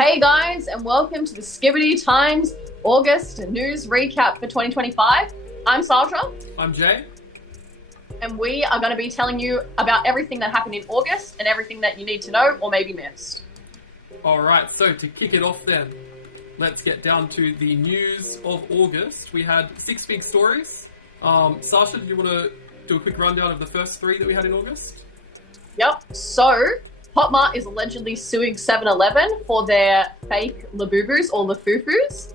Hey guys, and welcome to the Skibidi Times August news recap for 2025. I'm Sasha. I'm Jay. And we are going to be telling you about everything that happened in August and everything that you need to know or maybe missed. Alright, so to kick it off then, let's get down to the news of August. We had 6 big stories. Sasha, do you want to do a quick rundown of the first 3 that we had in August? Yep, so Mart is allegedly suing 7-Eleven for their fake Labubus or Lafufus.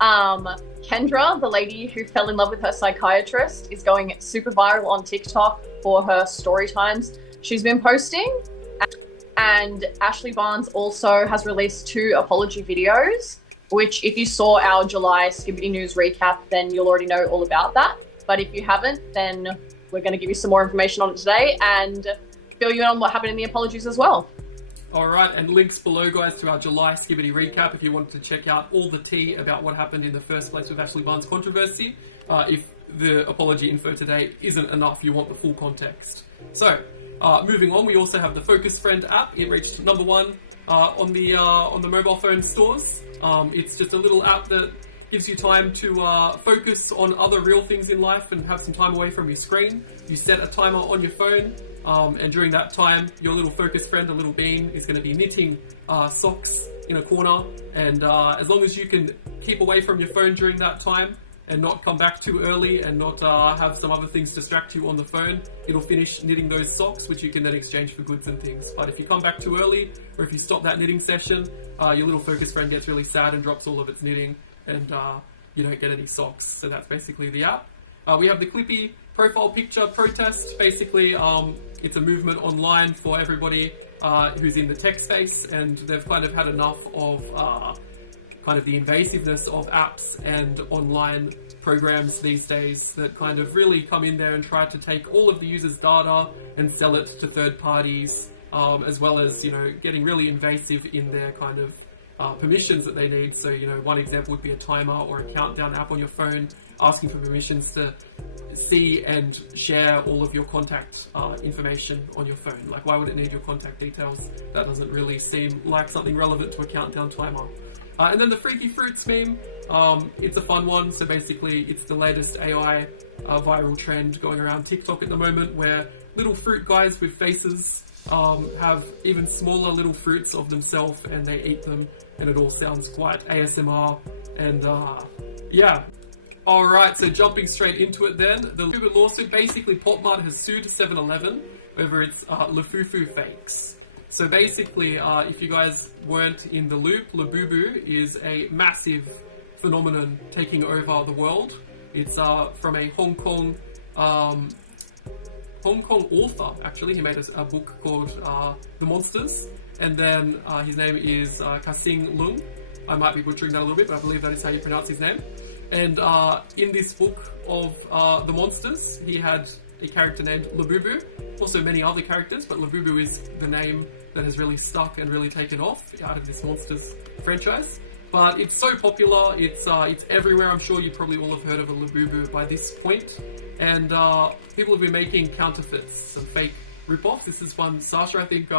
Kendra, the lady who fell in love with her psychiatrist, is going super viral on TikTok for her story times she's been posting. And Ashley Barnes also has released 2 apology videos, which if you saw our July Skibidi News recap, then you'll already know all about that. But if you haven't, then we're going to give you some more information on it today and fill you in on what happened in the apologies as well. Alright, and links below, guys, to our July Skibidi recap if you wanted to check out all the tea about what happened in the first place with Ashley Barnes' controversy. If the apology info today isn't enough, you want the full context. So, moving on, we also have the Focus Friend app. It reached number 1 on the mobile phone stores. It's just a little app that gives you time to focus on other real things in life and have some time away from your screen. You set a timer on your phone, and during that time, your little focus friend, a little bean, is going to be knitting socks in a corner. And as long as you can keep away from your phone during that time and not come back too early and not have some other things distract you on the phone, it'll finish knitting those socks, which you can then exchange for goods and things. But if you come back too early, or if you stop that knitting session, your little focus friend gets really sad and drops all of its knitting, and you don't get any socks. So that's basically the app. We have the Clippy profile picture protest. Basically, it's a movement online for everybody who's in the tech space, and they've kind of had enough of kind of the invasiveness of apps and online programs these days that kind of really come in there and try to take all of the users' data and sell it to third parties, as well as, you know, getting really invasive in their kind of permissions that they need. So, you know, one example would be a timer or a countdown app on your phone asking for permissions to see and share all of your contact information on your phone. Like, why would it need your contact details? That doesn't really seem like something relevant to a countdown timer. And then the Freaky Fruits meme, it's a fun one. So basically, it's the latest AI viral trend going around TikTok at the moment, where little fruit guys with faces have even smaller little fruits of themselves, and they eat them, and it all sounds quite ASMR. And yeah. Alright, so jumping straight into it then, the Labubu lawsuit, basically Mart has sued 7-Eleven over its Lafufu fakes. So basically, if you guys weren't in the loop, Labubu is a massive phenomenon taking over the world. It's from a Hong Kong author, actually. He made a book called The Monsters, and then his name is Kasing Lung. I might be butchering that a little bit, but I believe that is how you pronounce his name. And in this book of The Monsters, he had a character named Labubu, also many other characters, but Labubu is the name that has really stuck and really taken off out of this Monsters franchise. But it's so popular, it's everywhere. I'm sure you probably all have heard of a Labubu by this point. And people have been making counterfeits, some fake rip-offs. This is one, Sasha, I think,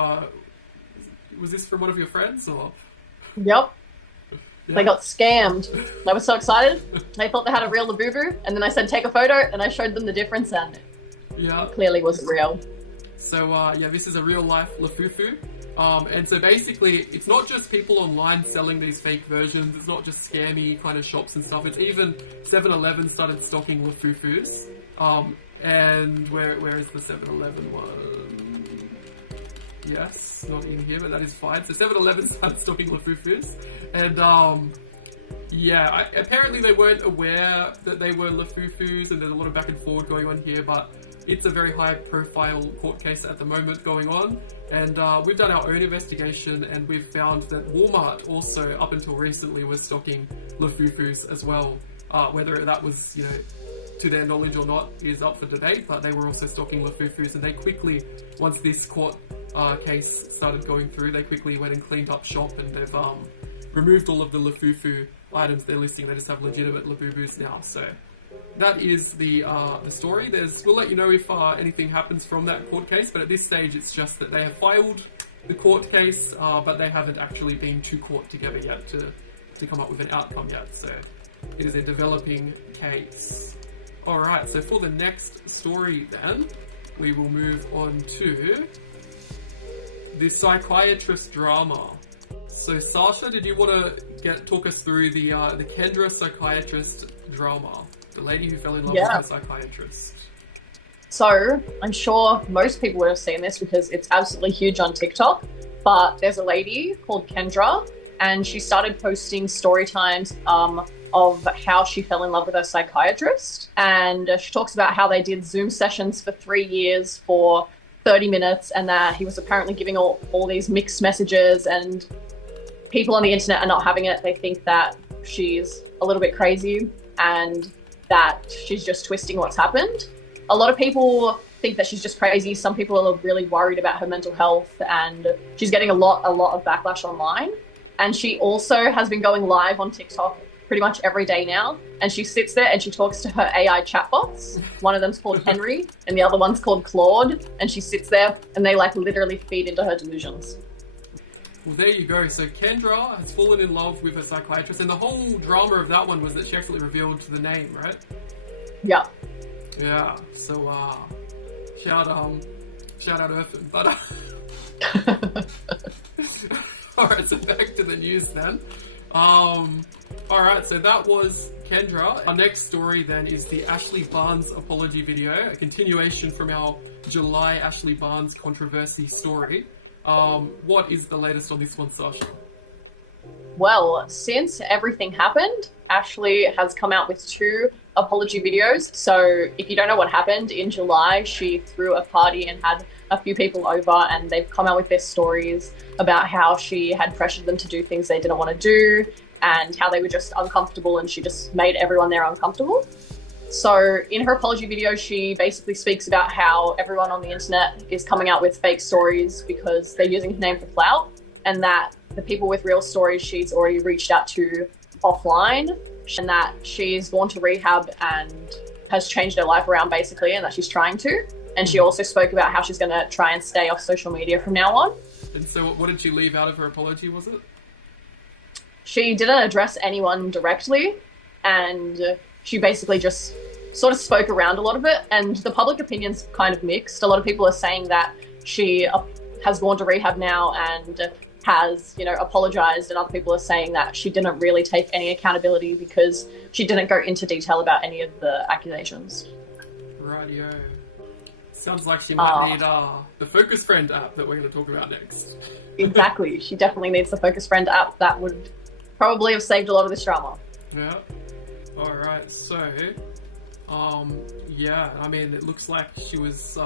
was this from one of your friends, or? Yep. Yeah. They got scammed. They were so excited. They thought they had a real Labubu, and then I said, take a photo, and I showed them the difference, and it clearly wasn't real. So, yeah, this is a real-life Lafufu. And so basically, it's not just people online selling these fake versions, it's not just scammy kind of shops and stuff, it's even 7-Eleven started stocking Lafufus. And where is the 7-Eleven one? Yes, not in here, but that is fine. So 7-Eleven started stocking Lafufus, and yeah, apparently they weren't aware that they were Lafufus, and there's a lot of back and forward going on here, but it's a very high-profile court case at the moment going on, and we've done our own investigation, and we've found that Walmart also, up until recently, was stocking Lafufus as well. Whether that was, you know, to their knowledge or not is up for debate, but they were also stocking Lafufus, and they quickly, once this court case started going through, they quickly went and cleaned up shop, and they've removed all of the Lafufu items they're listing. They just have legitimate Labubus now. So that is the story. We'll let you know if anything happens from that court case, but at this stage it's just that they have filed the court case, but they haven't actually been to court together yet to come up with an outcome yet. So it is a developing case. Alright, so for the next story then, we will move on to the psychiatrist drama. So Sasha, did you want to talk us through the Kendra Psychiatrist drama? The lady who fell in love with her psychiatrist. So I'm sure most people would have seen this because it's absolutely huge on TikTok, but there's a lady called Kendra, and she started posting story times of how she fell in love with her psychiatrist. And she talks about how they did Zoom sessions for 3 years for 30 minutes and that he was apparently giving all these mixed messages, and people on the internet are not having it. They think that she's a little bit crazy and that she's just twisting what's happened. A lot of people think that she's just crazy. Some people are really worried about her mental health, and she's getting a lot of backlash online. And she also has been going live on TikTok pretty much every day now. And she sits there and she talks to her AI chatbots. One of them's called Henry and the other one's called Claude. And she sits there and they like literally feed into her delusions. Well, there you go. So Kendra has fallen in love with a psychiatrist, and the whole drama of that one was that she actually revealed the name, right? Yeah. Yeah. So shout out Earthen. But alright, so back to the news then. Alright, so that was Kendra. Our next story then is the Ashley Barnes apology video, a continuation from our July Ashley Barnes controversy story. What is the latest on this one, Sasha? Well, since everything happened, Ashley has come out with 2 apology videos. So if you don't know what happened, in July, she threw a party and had a few people over, and they've come out with their stories about how she had pressured them to do things they didn't want to do and how they were just uncomfortable, and she just made everyone there uncomfortable. So in her apology video, she basically speaks about how everyone on the internet is coming out with fake stories because they're using her name for clout, and that the people with real stories she's already reached out to offline, and that she's gone to rehab and has changed her life around basically, and that she's trying to. And she also spoke about how she's going to try and stay off social media from now on. And so what did she leave out of her apology, was it? She didn't address anyone directly, and she basically just sort of spoke around a lot of it, and the public opinion's kind of mixed. A lot of people are saying that she has gone to rehab now and has, apologized, and other people are saying that she didn't really take any accountability because she didn't go into detail about any of the accusations. Rightio. Sounds like she might need the Focus Friend app that we're going to talk about next. Exactly. She definitely needs the Focus Friend app. That would probably have saved a lot of this drama. Yeah. Alright, so, yeah, I mean, it looks like she's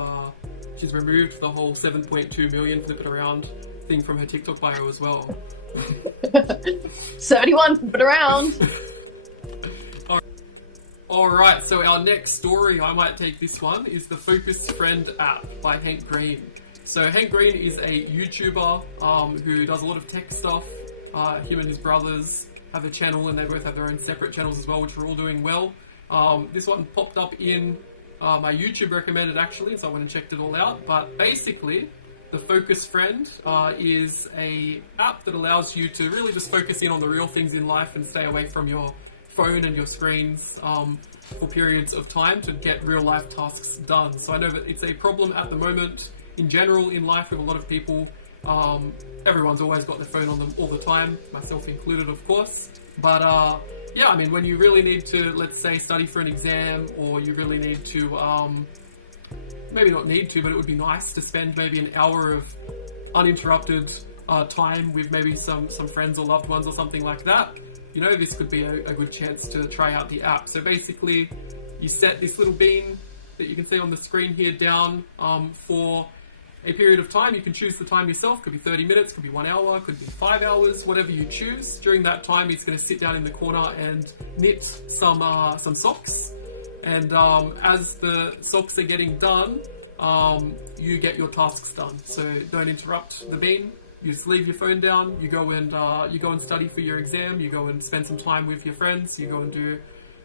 removed the whole 7.2 million flip it around thing from her TikTok bio as well. 71, flip it around. Alright, so our next story, I might take this one, is the Focus Friend app by Hank Green. So Hank Green is a YouTuber who does a lot of tech stuff. Him and his brothers have a channel, and they both have their own separate channels as well, which are all doing well. This one popped up in my YouTube recommended actually, so I went and checked it all out. But basically, the Focus Friend is a app that allows you to really just focus in on the real things in life and stay away from your phone and your screens for periods of time to get real life tasks done. So I know that it's a problem at the moment in general in life with a lot of people. Everyone's always got their phone on them all the time, myself included of course. But yeah, I mean, when you really need to, let's say, study for an exam, or you really need to, maybe not need to, but it would be nice to spend maybe an hour of uninterrupted time with maybe some friends or loved ones or something like that. You know, this could be a good chance to try out the app. So basically, you set this little bean that you can see on the screen here down for a period of time. You can choose the time yourself. Could be 30 minutes, could be 1 hour, could be 5 hours, whatever you choose. During that time, he's going to sit down in the corner and knit some socks. And as the socks are getting done, you get your tasks done. So don't interrupt the bean. You just leave your phone down. You go and study for your exam. You go and spend some time with your friends. You go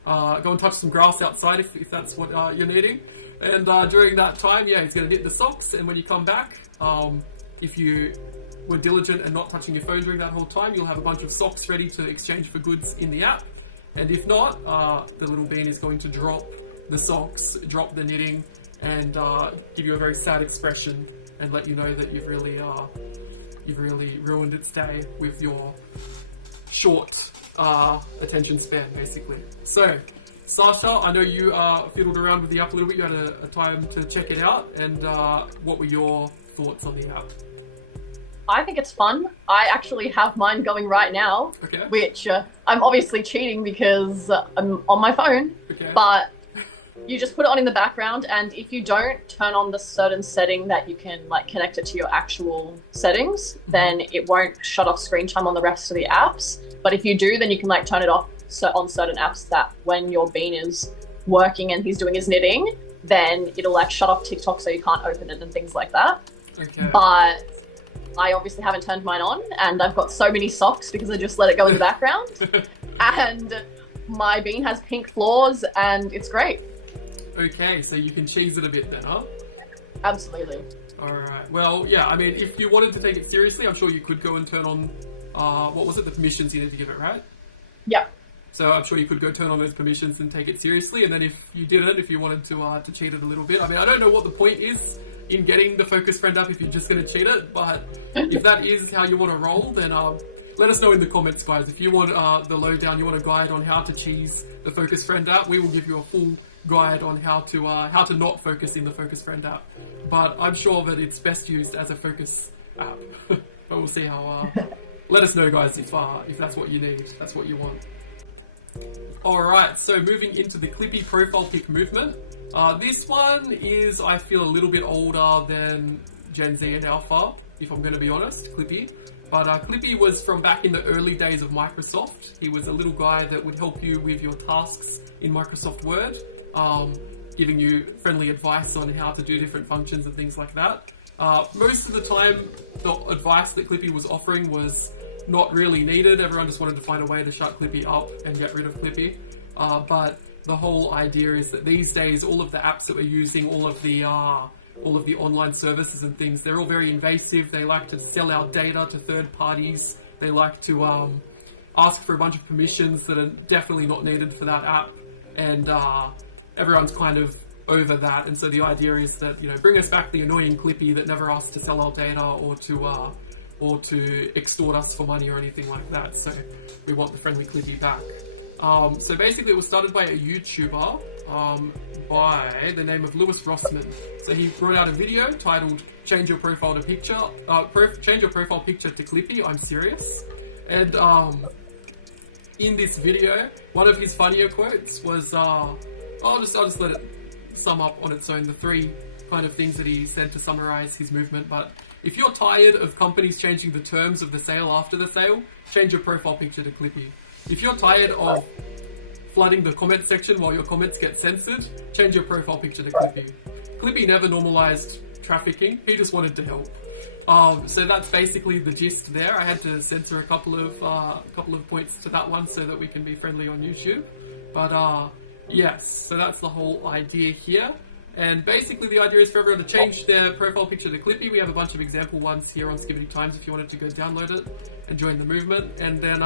and touch some grass outside if that's what you're needing. And during that time, yeah, he's going to knit the socks. And when you come back, if you were diligent and not touching your phone during that whole time, you'll have a bunch of socks ready to exchange for goods in the app. And if not, the little bean is going to drop the socks, drop the knitting, and give you a very sad expression and let you know that you've really ruined its day with your short attention span, basically. So, Sasha, I know you fiddled around with the app a little bit. You had a time to check it out, and what were your thoughts on the app? I think it's fun. I actually have mine going right now, Okay. which I'm obviously cheating because I'm on my phone, Okay. but you just put it on in the background, and if you don't turn on the certain setting that you can like connect it to your actual settings, then it won't shut off screen time on the rest of the apps. But if you do, then you can like turn it off on certain apps that when your bean is working and he's doing his knitting, then it'll like shut off TikTok so you can't open it and things like that. Okay. But I obviously haven't turned mine on, and I've got so many socks because I just let it go in the background. And my bean has pink floors, and it's great. Okay, so you can cheese it a bit then, huh? Absolutely. Alright, well, yeah, I mean, if you wanted to take it seriously, I'm sure you could go and turn on, what was it, the permissions you need to give it, right? Yeah. So I'm sure you could go turn on those permissions and take it seriously, and then if you didn't, if you wanted to cheat it a little bit, I mean, I don't know what the point is in getting the Focus Friend up if you're just going to cheat it, but if that is how you want to roll, then let us know in the comments, guys. If you want the lowdown, you want a guide on how to cheese the Focus Friend app, we will give you a full guide on how to not focus in the Focus Friend app. But I'm sure that it's best used as a focus app. But we'll see how. Let us know, guys, if that's what you need, that's what you want. Alright, so moving into the Clippy profile pic movement. This one is, I feel, a little bit older than Gen Z and Alpha, if I'm going to be honest, Clippy. But Clippy was from back in the early days of Microsoft. He was a little guy that would help you with your tasks in Microsoft Word, giving you friendly advice on how to do different functions and things like that. Most of the time, the advice that Clippy was offering was not really needed. Everyone just wanted to find a way to shut Clippy up and get rid of Clippy. But the whole idea is that these days, all of the apps that we're using, all of the online services and things, they're all very invasive. They like to sell our data to third parties. They like to ask for a bunch of permissions that are definitely not needed for that app. And everyone's kind of over that. And so the idea is that, you know, bring us back the annoying Clippy that never asks to sell our data or to extort us for money or anything like that. So we want the friendly Clippy back. So basically it was started by a YouTuber by the name of Lewis Rossman. So he brought out a video titled Change Your Profile Picture to Clippy, I'm serious. And in this video, one of his funnier quotes was, I'll just let it sum up on its own, the three kind of things that he said to summarize his movement. But if you're tired of companies changing the terms of the sale after the sale, change your profile picture to Clippy. If you're tired of flooding the comment section while your comments get censored, change your profile picture to Clippy. Clippy never normalized trafficking, he just wanted to help. So that's basically the gist there. I had to censor a couple of points to that one so that we can be friendly on YouTube. But yes, so that's the whole idea here. And basically the idea is for everyone to change their profile picture to Clippy. We have a bunch of example ones here on Skibidi Times if you wanted to go download it and join the movement. And then,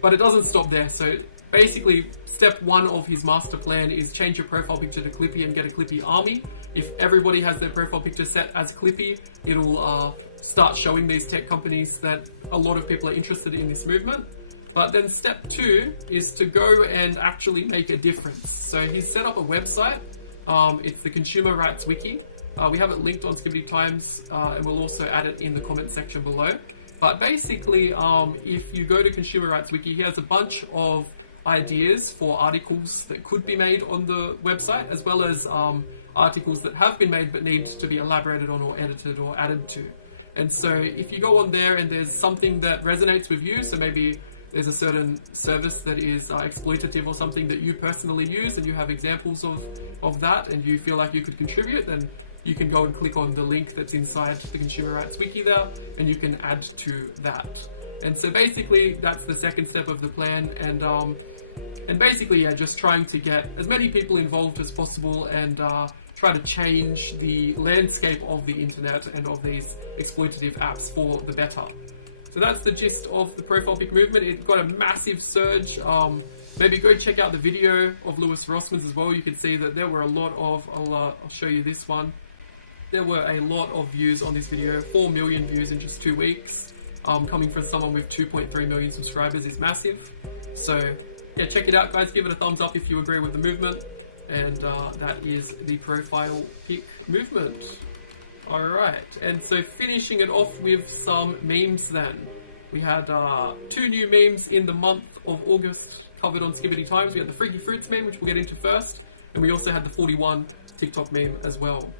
but it doesn't stop there. So basically, step one of his master plan is change your profile picture to Clippy and get a Clippy army. If everybody has their profile picture set as Clippy, it'll start showing these tech companies that a lot of people are interested in this movement. But then step two is to go and actually make a difference. So he's set up a website. It's the Consumer Rights Wiki. We have it linked on Skibidi Times, and we'll also add it in the comment section below. But basically, if you go to Consumer Rights Wiki, he has a bunch of ideas for articles that could be made on the website, as well as articles that have been made but need to be elaborated on or edited or added to. And so if you go on there and there's something that resonates with you, so maybe there's a certain service that is exploitative or something that you personally use and you have examples of that and you feel like you could contribute, then you can go and click on the link that's inside the Consumer Rights Wiki there and you can add to that. And so basically that's the second step of the plan, and basically, yeah, just trying to get as many people involved as possible and try to change the landscape of the internet and of these exploitative apps for the better. So that's the gist of the profile pic movement. It got a massive surge. Maybe go check out the video of Lewis Rossman's as well. You can see that there were a lot of, I'll show you this one. There were a lot of views on this video, 4 million views in just 2 weeks. Coming from someone with 2.3 million subscribers is massive. So yeah, check it out, guys. Give it a thumbs up if you agree with the movement. And that is the profile pic movement. Alright, and so finishing it off with some memes then. We had 2 new memes in the month of August covered on Skibidi Times. We had the Freaky Fruits meme, which we'll get into first, and we also had the 41 TikTok meme as well.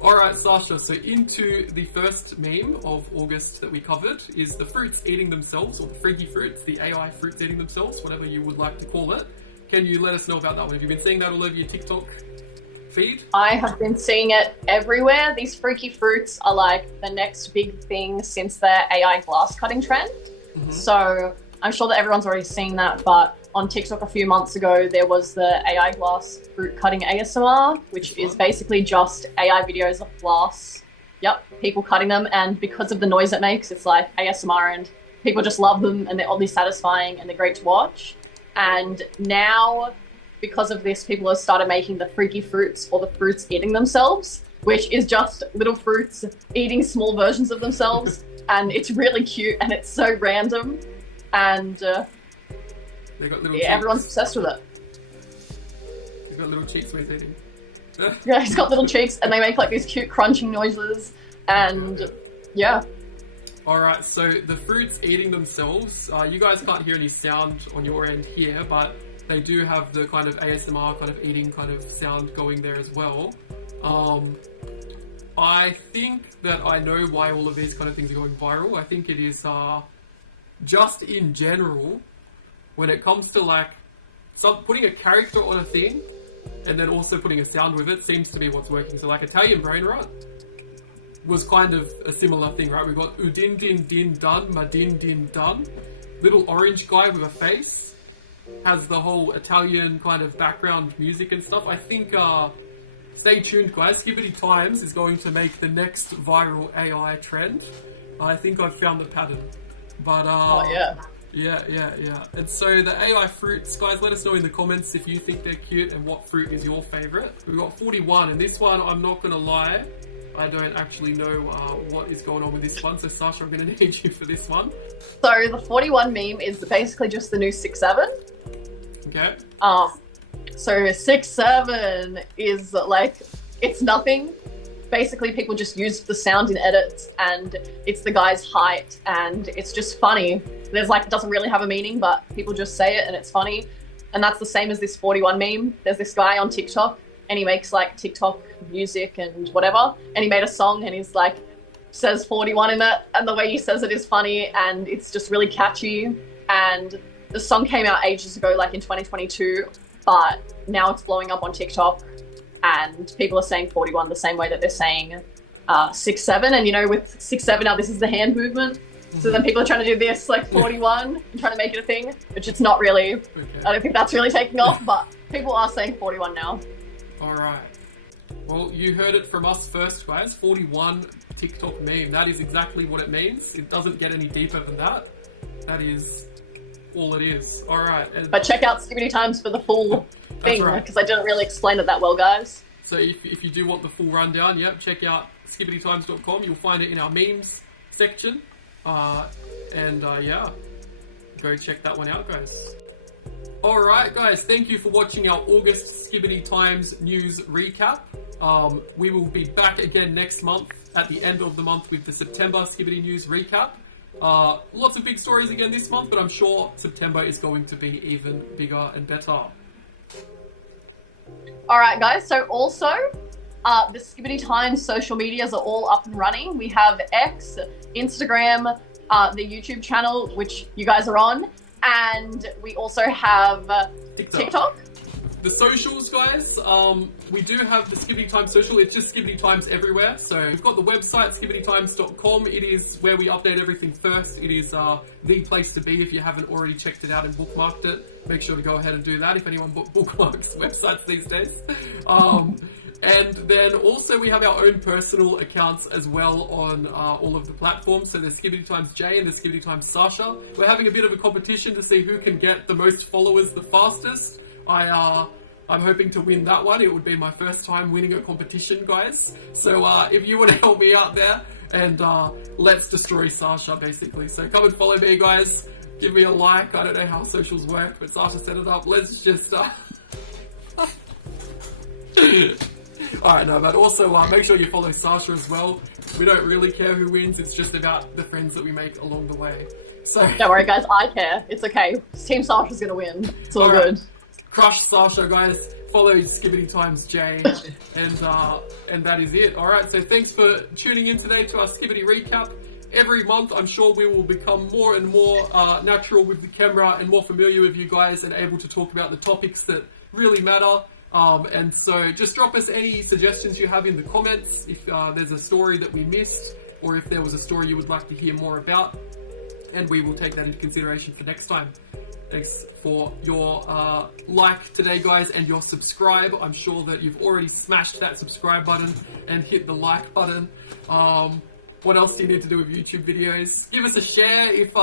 Alright, Sasha, so into the first meme of August that we covered is the fruits eating themselves, or the Freaky Fruits, the AI fruits eating themselves, whatever you would like to call it. Can you let us know about that one? Have you been seeing that all over your TikTok feed? I have been seeing it everywhere. These Freaky Fruits are like the next big thing since the AI glass cutting trend. So I'm sure that everyone's already seen that, but on TikTok a few months ago, there was the AI glass fruit cutting ASMR, which is basically just AI videos of glass. Yep, people cutting them, and because of the noise it makes, it's like ASMR, and people just love them, and they're oddly satisfying, and they're great to watch. And now, because of this, people have started making the Freaky Fruits, or the fruits eating themselves, which is just little fruits eating small versions of themselves, and it's really cute, and it's so random, and they got little yeah, everyone's obsessed with it. He's got little cheeks when he's eating. Yeah, he's got little cheeks, and they make like these cute crunching noises, and yeah. Alright, so the fruits eating themselves, you guys can't hear any sound on your end here, but they do have the kind of ASMR kind of eating kind of sound going there as well. I think that I know why all of these kind of things are going viral. I think it is just in general, when it comes to like putting a character on a thing and then also putting a sound with it seems to be what's working. So like Italian brainrot was kind of a similar thing, right? We got udin din din dun, ma din din dun. Little orange guy with a face has the whole Italian kind of background music and stuff. I think stay tuned, guys. Skibidi Times is going to make the next viral AI trend. I think I've found the pattern. But Oh yeah. Yeah. And so the AI fruits, guys, let us know in the comments if you think they're cute and what fruit is your favorite. We've got 41, and this one, I'm not gonna lie, I don't actually know what is going on with this one. So Sasha, I'm gonna need you for this one. So the 41 meme is basically just the new 6'7". Okay. So 6'7" is like, it's nothing. Basically, people just use the sound in edits, and it's the guy's height, and it's just funny. There's like, it doesn't really have a meaning, but people just say it, and it's funny. And that's the same as this 41 meme. There's this guy on TikTok, and he makes like TikTok music and whatever, and he made a song, and he's like, says 41 in it, and the way he says it is funny, and it's just really catchy. And the song came out ages ago, like in 2022, but now it's blowing up on TikTok. And people are saying 41 the same way that they're saying 6'7", and you know, with 6'7" now, this is the hand movement. So then people are trying to do this like 41 and trying to make it a thing, which it's not really. Okay. I don't think that's really taking off, but people are saying 41 now. Alright. Well, you heard it from us first, guys. 41 TikTok meme. That is exactly what it means. It doesn't get any deeper than that. That is all it is. Alright. But check out Skibidi Times for the full thing, because I didn't really explain it that well, guys. So if you do want the full rundown, yep, check out skibidytimes.com. You'll find it in our memes section. Yeah, go check that one out, guys. Alright, guys, thank you for watching our August Skibidi Times news recap. We will be back again next month at the end of the month with the September Skibidi news recap. Lots of big stories again this month, but I'm sure September is going to be even bigger and better. Alright, guys, so also, the Skibidi Times social medias are all up and running. We have X, Instagram, the YouTube channel, which you guys are on, and we also have TikTok. The socials, guys, we do have the Skibidi Times social. It's just Skibidi Times everywhere. So we've got the website, skibidytimes.com. It is where we update everything first. It is the place to be if you haven't already checked it out and bookmarked it. Make sure to go ahead and do that if anyone bookmarks websites these days. And then also we have our own personal accounts as well on all of the platforms. So there's Skibidi Times J and there's Skibidi Times Sasha. We're having a bit of a competition to see who can get the most followers the fastest. I'm hoping to win that one. It would be my first time winning a competition, guys. So if you want to help me out there, and let's destroy Sasha, basically. So come and follow me, guys. Give me a like. I don't know how socials work, but Sasha set it up. Let's just... Alright, no, but also make sure you follow Sasha as well. We don't really care who wins. It's just about the friends that we make along the way. So don't worry, guys. I care. It's okay. Team Sasha's gonna win. It's all good. Crush Sasha, guys. Follow Skibidi Times J, and that is it. All right. So thanks for tuning in today to our Skibidi recap. Every month, I'm sure we will become more and more natural with the camera and more familiar with you guys and able to talk about the topics that really matter. And so just drop us any suggestions you have in the comments if there's a story that we missed or if there was a story you would like to hear more about, and we will take that into consideration for next time. Thanks for your like today, guys, and your subscribe. I'm sure that you've already smashed that subscribe button and hit the like button. What else do you need to do with YouTube videos? Give us a share if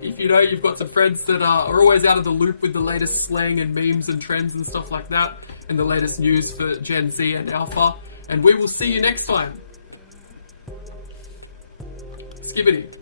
you know you've got some friends that are always out of the loop with the latest slang and memes and trends and stuff like that, and the latest news for Gen Z and Alpha. And we will see you next time. Skibidi.